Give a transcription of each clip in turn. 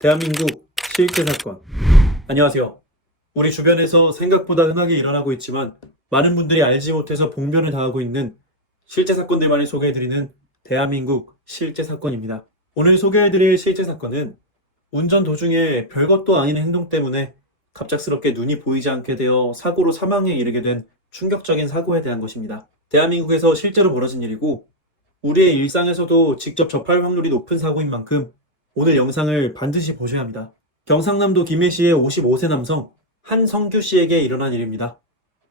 대한민국 실제 사건. 안녕하세요. 우리 주변에서 생각보다 흔하게 일어나고 있지만 많은 분들이 알지 못해서 봉변을 당하고 있는 실제 사건들만을 소개해드리는 대한민국 실제 사건입니다. 오늘 소개해드릴 실제 사건은 운전 도중에 별것도 아닌 행동 때문에 갑작스럽게 눈이 보이지 않게 되어 사고로 사망에 이르게 된 충격적인 사고에 대한 것입니다. 대한민국에서 실제로 벌어진 일이고 우리의 일상에서도 직접 접할 확률이 높은 사고인 만큼 오늘 영상을 반드시 보셔야 합니다. 경상남도 김해시의 55세 남성 한성규 씨에게 일어난 일입니다.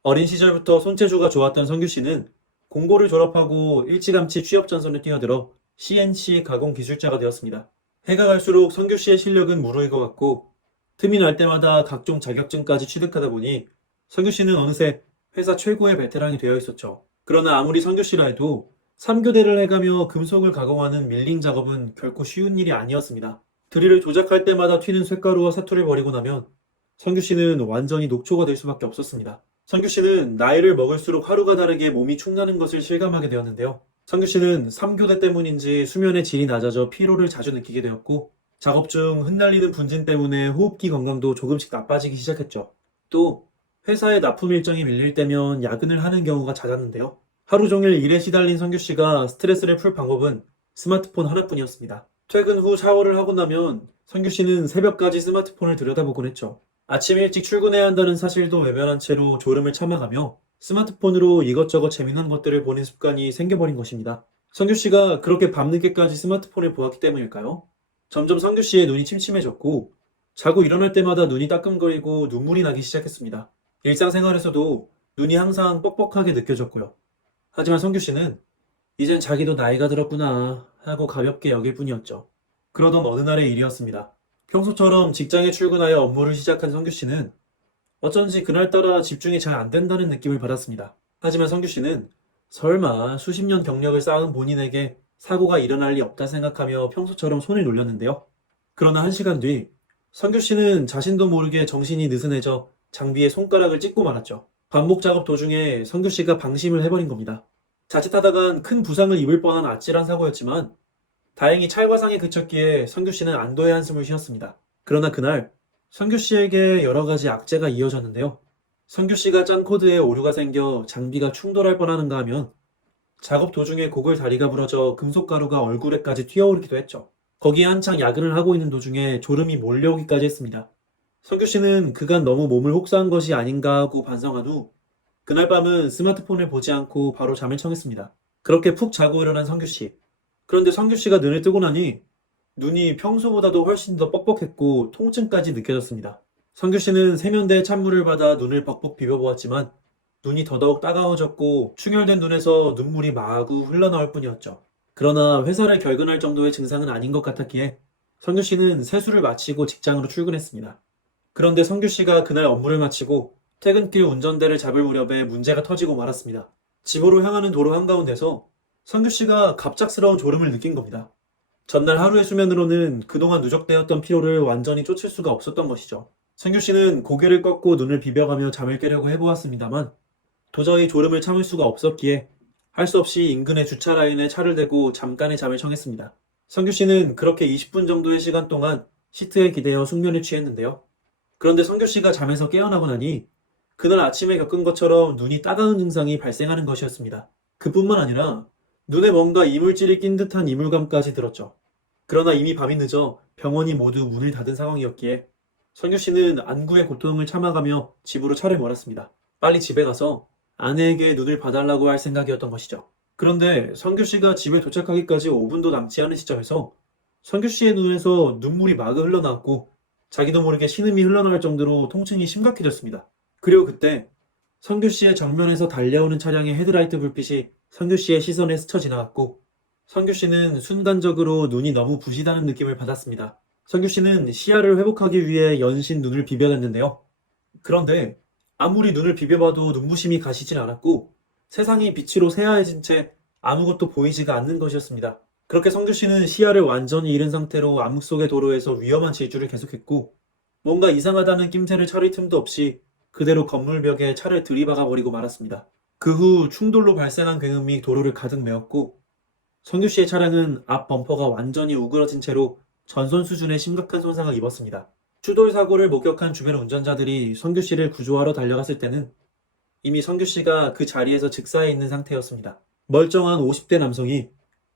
어린 시절부터 손재주가 좋았던 성규 씨는 공고를 졸업하고 일찌감치 취업 전선에 뛰어들어 CNC 가공 기술자가 되었습니다. 해가 갈수록 성규 씨의 실력은 무르익어갔고 틈이 날 때마다 각종 자격증까지 취득하다 보니 성규 씨는 어느새 회사 최고의 베테랑이 되어 있었죠. 그러나 아무리 성규 씨라 해도 3교대를 해가며 금속을 가공하는 밀링 작업은 결코 쉬운 일이 아니었습니다. 드릴을 조작할 때마다 튀는 쇳가루와 사투를 벌이고 나면 성규 씨는 완전히 녹초가 될 수밖에 없었습니다. 성규 씨는 나이를 먹을수록 하루가 다르게 몸이 축나는 것을 실감하게 되었는데요. 성규 씨는 3교대 때문인지 수면의 질이 낮아져 피로를 자주 느끼게 되었고 작업 중 흩날리는 분진 때문에 호흡기 건강도 조금씩 나빠지기 시작했죠. 또 회사의 납품 일정이 밀릴 때면 야근을 하는 경우가 잦았는데요. 하루 종일 일에 시달린 성규 씨가 스트레스를 풀 방법은 스마트폰 하나뿐이었습니다. 퇴근 후 샤워를 하고 나면 성규 씨는 새벽까지 스마트폰을 들여다보곤 했죠. 아침 일찍 출근해야 한다는 사실도 외면한 채로 졸음을 참아가며 스마트폰으로 이것저것 재미난 것들을 보는 습관이 생겨버린 것입니다. 성규 씨가 그렇게 밤늦게까지 스마트폰을 보았기 때문일까요? 점점 성규 씨의 눈이 침침해졌고 자고 일어날 때마다 눈이 따끔거리고 눈물이 나기 시작했습니다. 일상생활에서도 눈이 항상 뻑뻑하게 느껴졌고요. 하지만 성규 씨는 이젠 자기도 나이가 들었구나 하고 가볍게 여길 뿐이었죠. 그러던 어느 날의 일이었습니다. 평소처럼 직장에 출근하여 업무를 시작한 성규 씨는 어쩐지 그날따라 집중이 잘 안 된다는 느낌을 받았습니다. 하지만 성규 씨는 설마 수십 년 경력을 쌓은 본인에게 사고가 일어날 리 없다 생각하며 평소처럼 손을 놀렸는데요. 그러나 1시간 뒤 성규 씨는 자신도 모르게 정신이 느슨해져 장비에 손가락을 찢고 말았죠. 반복 작업 도중에 성규 씨가 방심을 해버린 겁니다. 자칫하다간 큰 부상을 입을 뻔한 아찔한 사고였지만 다행히 찰과상에 그쳤기에 성규 씨는 안도의 한숨을 쉬었습니다. 그러나 그날 성규 씨에게 여러 가지 악재가 이어졌는데요. 성규 씨가 짠 코드에 오류가 생겨 장비가 충돌할 뻔하는가 하면 작업 도중에 고글 다리가 부러져 금속 가루가 얼굴에까지 튀어오르기도 했죠. 거기에 한창 야근을 하고 있는 도중에 졸음이 몰려오기까지 했습니다. 성규 씨는 그간 너무 몸을 혹사한 것이 아닌가 하고 반성한 후 그날 밤은 스마트폰을 보지 않고 바로 잠을 청했습니다. 그렇게 푹 자고 일어난 성규 씨. 그런데 성규 씨가 눈을 뜨고 나니 눈이 평소보다도 훨씬 더 뻑뻑했고 통증까지 느껴졌습니다. 성규 씨는 세면대에 찬물을 받아 눈을 벅벅 비벼보았지만 눈이 더더욱 따가워졌고 충혈된 눈에서 눈물이 마구 흘러나올 뿐이었죠. 그러나 회사를 결근할 정도의 증상은 아닌 것 같았기에 성규 씨는 세수를 마치고 직장으로 출근했습니다. 그런데 성규 씨가 그날 업무를 마치고 퇴근길 운전대를 잡을 무렵에 문제가 터지고 말았습니다. 집으로 향하는 도로 한가운데서 성규 씨가 갑작스러운 졸음을 느낀 겁니다. 전날 하루의 수면으로는 그동안 누적되었던 피로를 완전히 쫓을 수가 없었던 것이죠. 성규 씨는 고개를 꺾고 눈을 비벼가며 잠을 깨려고 해보았습니다만 도저히 졸음을 참을 수가 없었기에 할 수 없이 인근의 주차 라인에 차를 대고 잠깐의 잠을 청했습니다. 성규 씨는 그렇게 20분 정도의 시간 동안 시트에 기대어 숙면에 취했는데요. 그런데 성규 씨가 잠에서 깨어나고 나니 그날 아침에 겪은 것처럼 눈이 따가운 증상이 발생하는 것이었습니다. 그뿐만 아니라 눈에 뭔가 이물질이 낀 듯한 이물감까지 들었죠. 그러나 이미 밤이 늦어 병원이 모두 문을 닫은 상황이었기에 성규 씨는 안구의 고통을 참아가며 집으로 차를 몰았습니다. 빨리 집에 가서 아내에게 눈을 봐달라고 할 생각이었던 것이죠. 그런데 성규 씨가 집에 도착하기까지 5분도 남지 않은 시점에서 성규 씨의 눈에서 눈물이 마구 흘러나왔고 자기도 모르게 신음이 흘러나올 정도로 통증이 심각해졌습니다. 그리고 그때 성규 씨의 정면에서 달려오는 차량의 헤드라이트 불빛이 성규 씨의 시선에 스쳐 지나갔고 성규 씨는 순간적으로 눈이 너무 부시다는 느낌을 받았습니다. 성규 씨는 시야를 회복하기 위해 연신 눈을 비벼댔는데요. 그런데 아무리 눈을 비벼봐도 눈부심이 가시진 않았고 세상이 빛으로 새하얘진 채 아무것도 보이지가 않는 것이었습니다. 그렇게 성규 씨는 시야를 완전히 잃은 상태로 암흑 속의 도로에서 위험한 질주를 계속했고 뭔가 이상하다는 낌새를 차릴 틈도 없이 그대로 건물벽에 차를 들이박아 버리고 말았습니다. 그 후 충돌로 발생한 굉음이 도로를 가득 메웠고 성규 씨의 차량은 앞 범퍼가 완전히 우그러진 채로 전손 수준의 심각한 손상을 입었습니다. 추돌 사고를 목격한 주변 운전자들이 성규 씨를 구조하러 달려갔을 때는 이미 성규 씨가 그 자리에서 즉사해 있는 상태였습니다. 멀쩡한 50대 남성이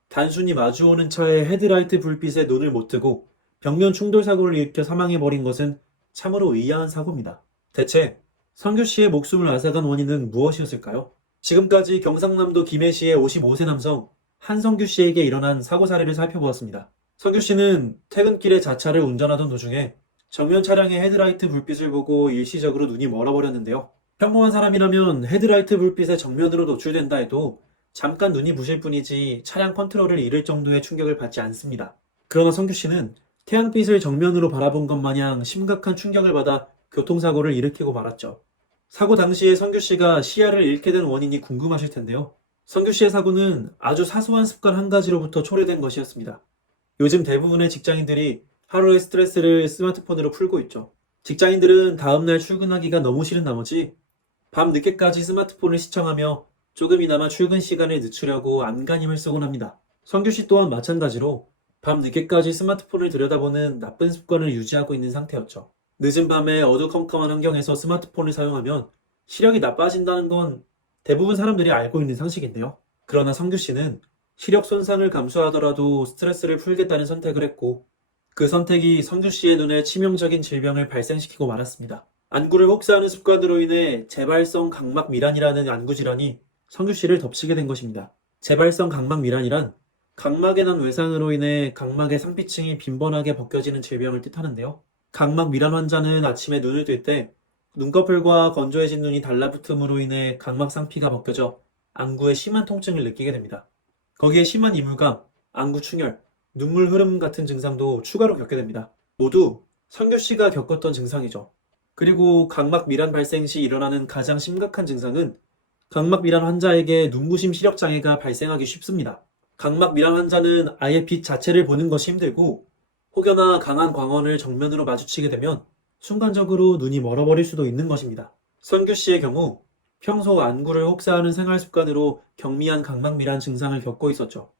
단순히 마주오는 차의 헤드라이트 불빛에 눈을 못 뜨고 벽면 충돌 사고를 일으켜 사망해버린 것은 참으로 의아한 사고입니다. 대체 성규 씨의 목숨을 앗아간 원인은 무엇이었을까요? 지금까지 경상남도 김해시의 55세 남성 한성규 씨에게 일어난 사고 사례를 살펴보았습니다. 성규 씨는 퇴근길에 자차를 운전하던 도중에 정면 차량의 헤드라이트 불빛을 보고 일시적으로 눈이 멀어버렸는데요. 평범한 사람이라면 헤드라이트 불빛에 정면으로 노출된다 해도 잠깐 눈이 부실 뿐이지 차량 컨트롤을 잃을 정도의 충격을 받지 않습니다. 그러나 성규 씨는 태양빛을 정면으로 바라본 것 마냥 심각한 충격을 받아 교통사고를 일으키고 말았죠. 사고 당시에 성규 씨가 시야를 잃게 된 원인이 궁금하실 텐데요. 성규 씨의 사고는 아주 사소한 습관 한 가지로부터 초래된 것이었습니다. 요즘 대부분의 직장인들이 하루의 스트레스를 스마트폰으로 풀고 있죠. 직장인들은 다음날 출근하기가 너무 싫은 나머지 밤 늦게까지 스마트폰을 시청하며 조금이나마 출근 시간을 늦추려고 안간힘을 쓰곤 합니다. 성규 씨 또한 마찬가지로 밤 늦게까지 스마트폰을 들여다보는 나쁜 습관을 유지하고 있는 상태였죠. 늦은 밤에 어두컴컴한 환경에서 스마트폰을 사용하면 시력이 나빠진다는 건 대부분 사람들이 알고 있는 상식인데요. 그러나 성규 씨는 시력 손상을 감수하더라도 스트레스를 풀겠다는 선택을 했고 그 선택이 성규 씨의 눈에 치명적인 질병을 발생시키고 말았습니다. 안구를 혹사하는 습관으로 인해 재발성 각막 밀환이라는 안구 질환이 성규 씨를 덮치게 된 것입니다. 재발성 각막 밀환이란 각막에 난 외상으로 인해 각막의 상피층이 빈번하게 벗겨지는 질병을 뜻하는데요. 각막 밀환 환자는 아침에 눈을 뜰 때 눈꺼풀과 건조해진 눈이 달라붙음으로 인해 각막 상피가 벗겨져 안구에 심한 통증을 느끼게 됩니다. 거기에 심한 이물감, 안구 충혈, 눈물 흐름 같은 증상도 추가로 겪게 됩니다. 모두 성규 씨가 겪었던 증상이죠. 그리고 각막 밀환 발생 시 일어나는 가장 심각한 증상은 각막 밀환 환자에게 눈부심 시력 장애가 발생하기 쉽습니다. 각막 밀환 환자는 아예 빛 자체를 보는 것이 힘들고 혹여나 강한 광원을 정면으로 마주치게 되면 순간적으로 눈이 멀어버릴 수도 있는 것입니다. 성규 씨의 경우 평소 안구를 혹사하는 생활 습관으로 경미한 각막 밀환 증상을 겪고 있었죠.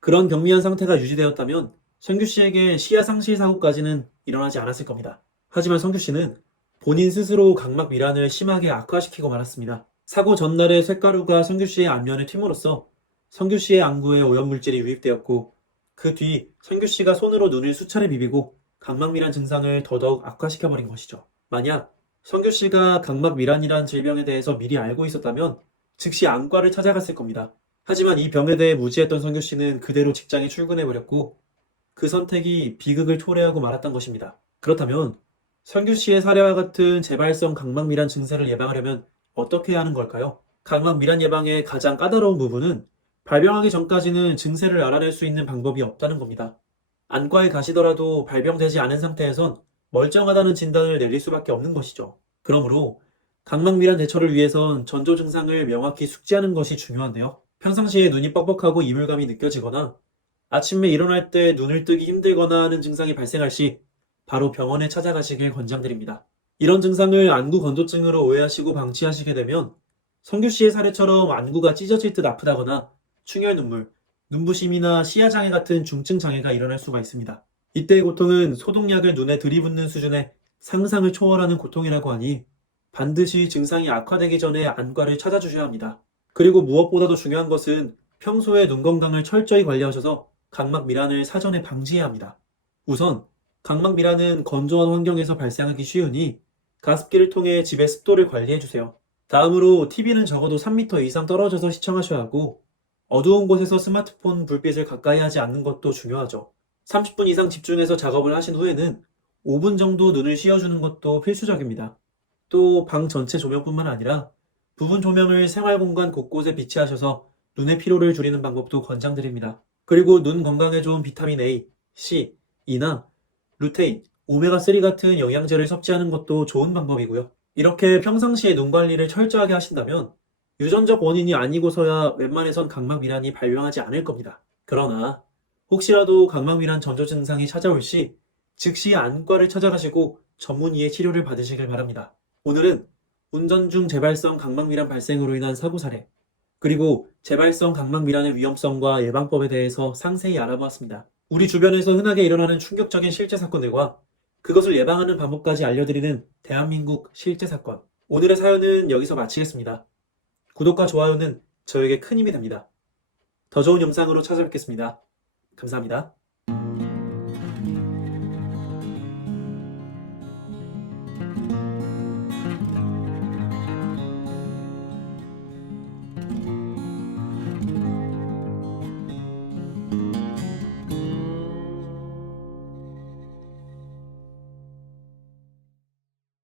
그런 경미한 상태가 유지되었다면 성규 씨에게 시야 상실 사고까지는 일어나지 않았을 겁니다. 하지만 성규 씨는 본인 스스로 각막 밀환을 심하게 악화시키고 말았습니다. 사고 전날에 쇳가루가 성규 씨의 안면을 틔므로써 성규 씨의 안구에 오염물질이 유입되었고 그 뒤 성규 씨가 손으로 눈을 수차례 비비고 각막 밀환 증상을 더더욱 악화시켜버린 것이죠. 만약 성규 씨가 각막 밀환이란 질병에 대해서 미리 알고 있었다면 즉시 안과를 찾아갔을 겁니다. 하지만 이 병에 대해 무지했던 성규 씨는 그대로 직장에 출근해버렸고 그 선택이 비극을 초래하고 말았던 것입니다. 그렇다면 성규 씨의 사례와 같은 재발성 각막 밀환 증세를 예방하려면 어떻게 해야 하는 걸까요? 각막 밀환 예방의 가장 까다로운 부분은 발병하기 전까지는 증세를 알아낼 수 있는 방법이 없다는 겁니다. 안과에 가시더라도 발병되지 않은 상태에선 멀쩡하다는 진단을 내릴 수밖에 없는 것이죠. 그러므로 각막 밀환 대처를 위해선 전조 증상을 명확히 숙지하는 것이 중요한데요. 평상시에 눈이 뻑뻑하고 이물감이 느껴지거나 아침에 일어날 때 눈을 뜨기 힘들거나 하는 증상이 발생할 시 바로 병원에 찾아가시길 권장드립니다. 이런 증상을 안구 건조증으로 오해하시고 방치하시게 되면 성규 씨의 사례처럼 안구가 찢어질 듯 아프다거나 충혈 눈물, 눈부심이나 시야장애 같은 중증 장애가 일어날 수가 있습니다. 이때의 고통은 소독약을 눈에 들이붓는 수준의 상상을 초월하는 고통이라고 하니 반드시 증상이 악화되기 전에 안과를 찾아주셔야 합니다. 그리고 무엇보다도 중요한 것은 평소에 눈 건강을 철저히 관리하셔서 각막 밀환을 사전에 방지해야 합니다. 우선 각막 밀환은 건조한 환경에서 발생하기 쉬우니 가습기를 통해 집의 습도를 관리해주세요. 다음으로 TV는 적어도 3m 이상 떨어져서 시청하셔야 하고 어두운 곳에서 스마트폰 불빛을 가까이 하지 않는 것도 중요하죠. 30분 이상 집중해서 작업을 하신 후에는 5분 정도 눈을 쉬어주는 것도 필수적입니다. 또 방 전체 조명뿐만 아니라 부분 조명을 생활공간 곳곳에 비치하셔서 눈의 피로를 줄이는 방법도 권장드립니다. 그리고 눈 건강에 좋은 비타민 A, C, E나 루테인, 오메가3 같은 영양제를 섭취하는 것도 좋은 방법이고요. 이렇게 평상시에 눈 관리를 철저하게 하신다면 유전적 원인이 아니고서야 웬만해선 각막 밀환이 발병하지 않을 겁니다. 그러나 혹시라도 각막 밀환 전조 증상이 찾아올 시 즉시 안과를 찾아가시고 전문의의 치료를 받으시길 바랍니다. 오늘은 운전 중 재발성 각막 밀환 발생으로 인한 사고 사례, 그리고 재발성 각막 밀환의 위험성과 예방법에 대해서 상세히 알아보았습니다. 우리 주변에서 흔하게 일어나는 충격적인 실제 사건들과 그것을 예방하는 방법까지 알려드리는 대한민국 실제 사건. 오늘의 사연은 여기서 마치겠습니다. 구독과 좋아요는 저에게 큰 힘이 됩니다. 더 좋은 영상으로 찾아뵙겠습니다. 감사합니다.